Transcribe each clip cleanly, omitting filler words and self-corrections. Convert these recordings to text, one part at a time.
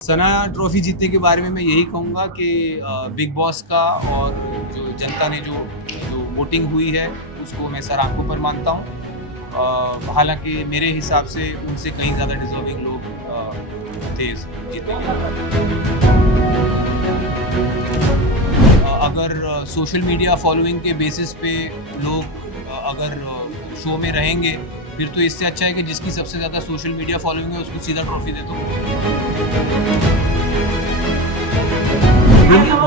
सना trophy जीतने के बारे में मैं यही कहूँगा कि बिग बॉस का और जो जनता ने जो जो वोटिंग हुई है उसको मैं सर आंखों पर मानता हूँ। हालांकि मेरे हिसाब से उनसे कहीं ज़्यादा डिजर्विंग लोग थे जीतने के। अगर सोशल मीडिया फॉलोइंग के बेसिस पे लोग अगर शो में रहेंगे फिर तो इससे अच्छा है कि जिसकी सबसे ज़्यादा सोशल मीडिया फॉलोइंग है उसको सीधा ट्रॉफी दे दो।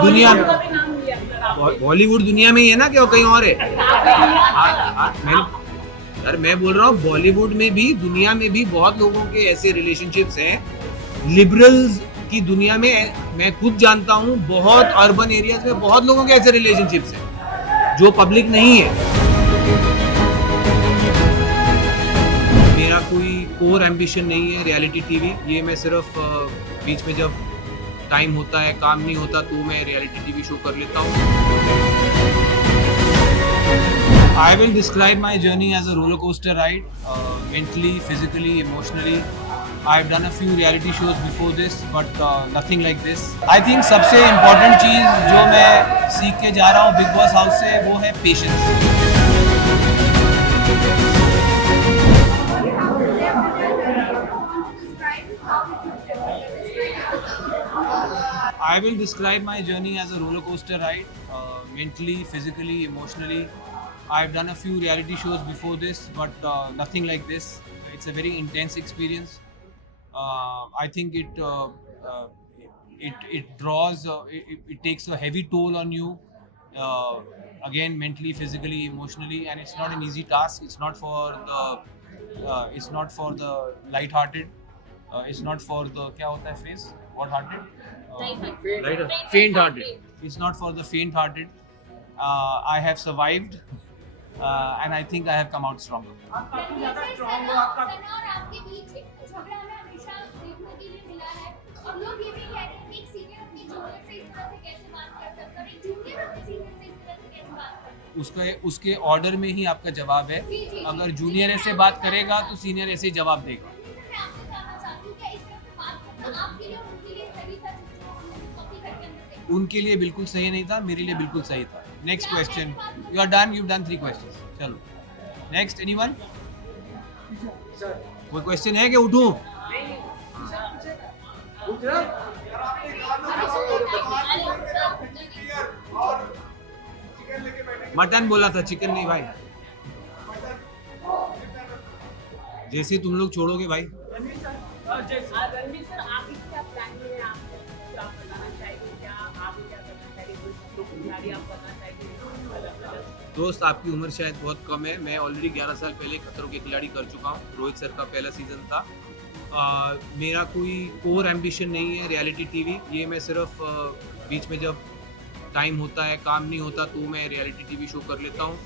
दुनिया बॉलीवुड दुनिया में ही है ना, क्या कहीं और है? मैं बोल रहा हूँ बॉलीवुड में भी दुनिया में भी बहुत लोगों के ऐसे रिलेशनशिप्स हैं। लिबरल्स की दुनिया में मैं खुद जानता हूँ, बहुत अर्बन एरियाज में बहुत लोगों के ऐसे रिलेशनशिप्स हैं जो पब्लिक नहीं है। मेरा कोई कोर एम्बिशन नहीं है रियलिटी टीवी। ये मैं सिर्फ बीच में जब टाइम होता है, काम नहीं होता, तो मैं रियलिटी टीवी शो कर लेता हूँ। I will describe my journey as a roller coaster ride, mentally, physically, emotionally. I've done a few reality shows before this, but nothing like this. I think सबसे important चीज़ जो मैं सीख के जा रहा हूँ बिग बॉस हाउस से वो है patience. I will describe my journey as a roller coaster ride, mentally, physically, emotionally. I've done a few reality shows before this, but nothing like this. It's a very intense experience. I think uh, it draws, it takes a heavy toll on you. Uh, Again, mentally, physically, emotionally, and it's not an easy task. It's not for the light-hearted. It's not for the क्या होता है phrase? What-hearted? Lighter. Faint-hearted. It's not for the faint-hearted. I have survived, and I think I have come out stronger. काफी ज्यादा strong हो आपका। सना और आपके बीच एक झगड़ा हमें हमेशा देखने के लिए मिला है और लोग ये भी कह रहे हैं कि एक सीनियर अपने जूनियर से इस तरह से कैसे बात कर सकता है, एक जूनियर अपने सीनियर से इस तरह से कैसे बात कर सकता है। उसके ऑर्डर में ही आपका जवाब है। अगर जूनियर ऐसे बात करेगा तो सीनियर ऐसे ही जवाब देगा। मैं आपसे जानना चाहती हूँ कि इस तरह से बात करना आपके लिए और उनके लिए सही था जो हमने कॉपी करके अंदर देखा? उनके लिए बिल्कुल सही नहीं था, मेरे लिए बिल्कुल सही था। Next question. You are done, you done 3 questions. चलो नेक्स्ट। एनीवन? कोई क्वेश्चन है कि उठूं? मटन बोला था, चिकन नहीं भाई। जैसे तुम लोग छोड़ोगे भाई। रणवीर सर, आगे क्या प्लानिंग है? आप क्या बताना चाहेंगे? क्या आगे क्या करना चाहेंगे? कोई तैयारी आप करना चाहेंगे? दोस्त, आपकी उम्र शायद बहुत कम है। मैं ऑलरेडी 11 साल पहले खतरों के खिलाड़ी कर चुका हूँ। रोहित सर का पहला सीजन था। मेरा कोई कोर एम्बिशन नहीं है रियलिटी टीवी। ये मैं सिर्फ बीच में जब टाइम होता है, काम नहीं होता, तो मैं रियलिटी टीवी शो कर लेता हूँ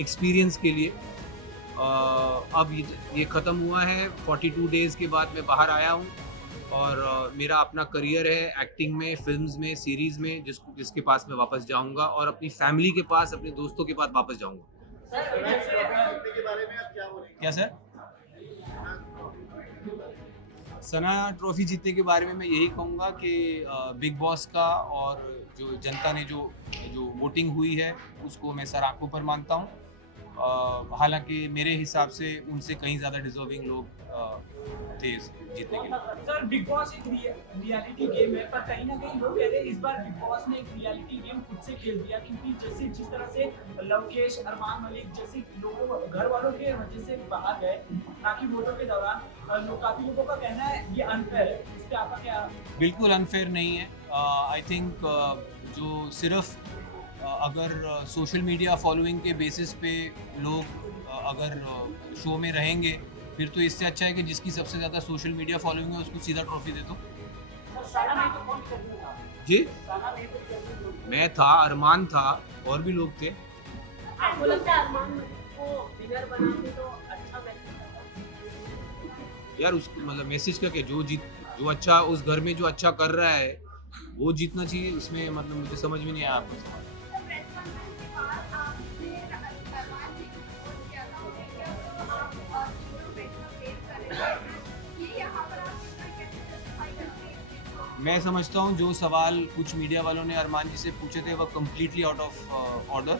एक्सपीरियंस के लिए। अब ये ख़त्म हुआ है। 42 डेज़ के बाद मैं बाहर आया हूँ और मेरा अपना करियर है एक्टिंग में, फिल्म्स में, सीरीज़ में, जिसके पास मैं वापस जाऊँगा और अपनी फैमिली के पास, अपने दोस्तों के पास वापस जाऊँगा। क्या सर? सना ट्रॉफी जीतने के बारे में मैं यही कहूँगा कि बिग बॉस का और जो जनता ने जो जो वोटिंग हुई है उसको मैं सर आंखों पर मानता हूँ। हालांकि मेरे हिसाब से उनसे कहीं ज़्यादा डिजर्विंग लोग थे जीतने के लिए। सर, बिग बॉस एक रियलिटी गेम है, पर कहीं ना कहीं लोग कह रहे हैं इस बार बिग बॉस ने एक रियलिटी गेम खुद से खेल दिया, क्योंकि जैसे जिस तरह से लवकेश, अरमान मलिक जैसे लोगों, घर वालों के वजह से बाहर गए ना कि वोटों के दौरान, काफी लोगों का कहना है ये अनफेयर है। इस पे आपका क्या? बिल्कुल अनफेयर नहीं है। आई थिंक जो सिर्फ अगर सोशल मीडिया फॉलोइंग के बेसिस पे लोग अगर शो में रहेंगे फिर तो इससे अच्छा है कि जिसकी सबसे ज़्यादा सोशल मीडिया फॉलोइंग है उसको सीधा ट्रॉफी दे दो। जी, मैं था, अरमान था, और भी लोग थे। आपको लगता है अरमान मलिक को विनर बनाने तो अच्छा मैसेज था? यार उसको मतलब मैसेज का क्या, जो अच्छा उस घर में जो अच्छा कर रहा है वो जीतना चाहिए। उसमें मतलब मुझे समझ में नहीं आया आपको। मैं समझता हूँ जो सवाल कुछ मीडिया वालों ने अरमान जी से पूछे थे वो कम्प्लीटली आउट ऑफ ऑर्डर।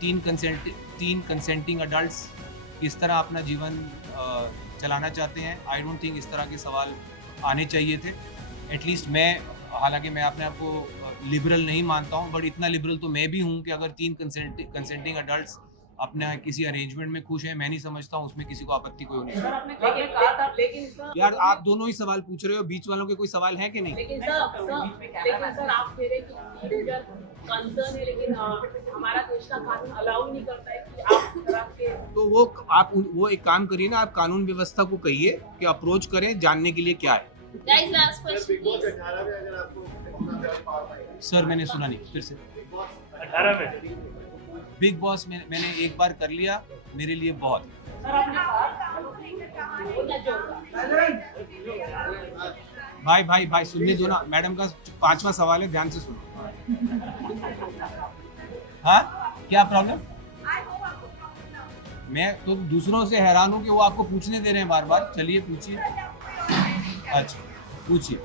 तीन कंसेंटिंग अडल्ट्स किस तरह अपना जीवन चलाना चाहते हैं, आई डोंट थिंक इस तरह के सवाल आने चाहिए थे। एटलीस्ट मैं, हालांकि मैं अपने आप को लिबरल नहीं मानता हूँ, बट इतना लिबरल तो मैं भी हूँ कि अगर तीन कंसेंटिंग अडल्ट्स अपने किसी अरेंजमेंट में खुश हैं, मैं नहीं समझता हूँ उसमें किसी को आपत्ति कोई होनी सर चाहिए। आपने लेकिन कहा था, लेकिन सर यार आप दोनों ही सवाल पूछ रहे हो, बीच वालों के कोई सवाल है कि नहीं? लेकिन सर आप कह रहे कि मेजर कंसर्न है, लेकिन हमारा देश का कानून अलाउ नहीं करता है कि आप तरह के। तो वो एक काम करिए ना, आप कानून व्यवस्था को कहिए कि अप्रोच करें जानने के लिए क्या है। Guys, last question, please. Sir मैंने सुना नहीं, फिर से। 18 में बिग बॉस मैंने एक बार कर लिया, मेरे लिए बहुत। सर आपने भाई सुनने दो ना, मैडम का 5वां सवाल है, ध्यान से सुनो। हाँ, क्या प्रॉब्लम? मैं तो दूसरों से हैरान हूँ कि वो आपको पूछने दे रहे हैं बार बार। चलिए पूछिए। अच्छा पूछिए।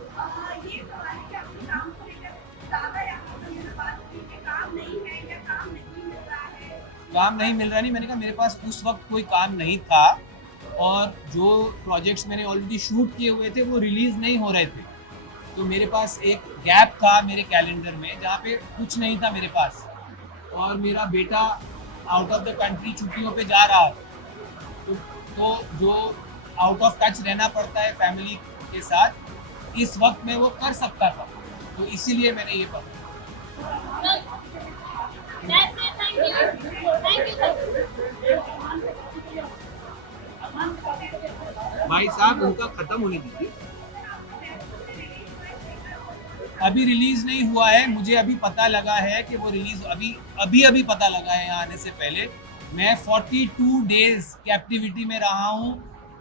काम नहीं मिल रहा नहीं, मैंने कहा मेरे पास उस वक्त कोई काम नहीं था और जो प्रोजेक्ट्स मैंने ऑलरेडी शूट किए हुए थे वो रिलीज नहीं हो रहे थे, तो मेरे पास एक गैप था मेरे कैलेंडर में जहाँ पे कुछ नहीं था मेरे पास, और मेरा बेटा आउट ऑफ द कंट्री छुट्टियों पे जा रहा है, तो जो आउट ऑफ टच रहना पड़ता है फैमिली के साथ, इस वक्त में वो कर सकता था, तो इसीलिए मैंने ये पढ़ा। That's it. Thank you. Thank you. भाई साहब उनका खत्म होने दीजिए। अभी रिलीज नहीं हुआ है, मुझे अभी पता लगा है कि वो रिलीज अभी पता लगा है यहाँ आने से पहले। मैं 42 डेज कैप्टिविटी में रहा हूँ,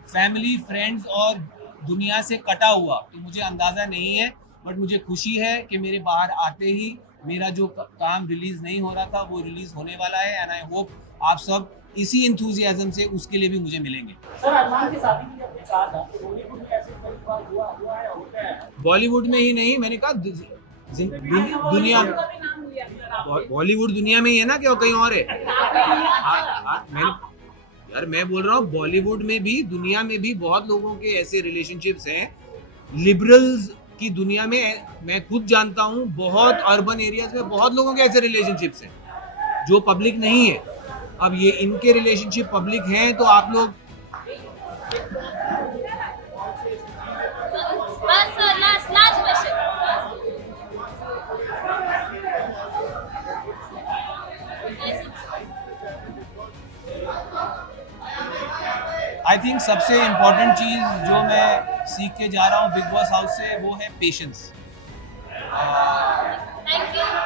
फैमिली फ्रेंड्स और दुनिया से कटा हुआ, तो मुझे अंदाज़ा नहीं है, बट मुझे खुशी है कि मेरे बाहर आते ही मेरा जो काम रिलीज नहीं हो रहा था वो रिलीज होने वाला है, एंड आई होप आप सब इसी इंथुजियाज्म से उसके लिए भी मुझे मिलेंगे। सर अरमान की शादी की आपने कहा था कि बॉलीवुड में ऐसे कई बार हुआ है, होता है। बॉलीवुड में ही नहीं, मैंने कहा दुनिया, बॉलीवुड दुनिया में ही है ना, क्या कहीं और है? मैं बोल रहा हूँ बॉलीवुड में भी, दुनिया में भी बहुत लोगों के ऐसे रिलेशनशिप्स हैं। लिबरल्स की दुनिया में मैं खुद जानता हूँ, बहुत अर्बन एरियाज में बहुत लोगों के ऐसे रिलेशनशिप्स हैं जो पब्लिक नहीं है। अब ये इनके रिलेशनशिप पब्लिक हैं, तो आप लोग बस sir, last question. I think सबसे इम्पोर्टेंट चीज़ जो मैं सीख के जा रहा हूँ बिग बॉस हाउस से, वो है पेशेंस। Thank you.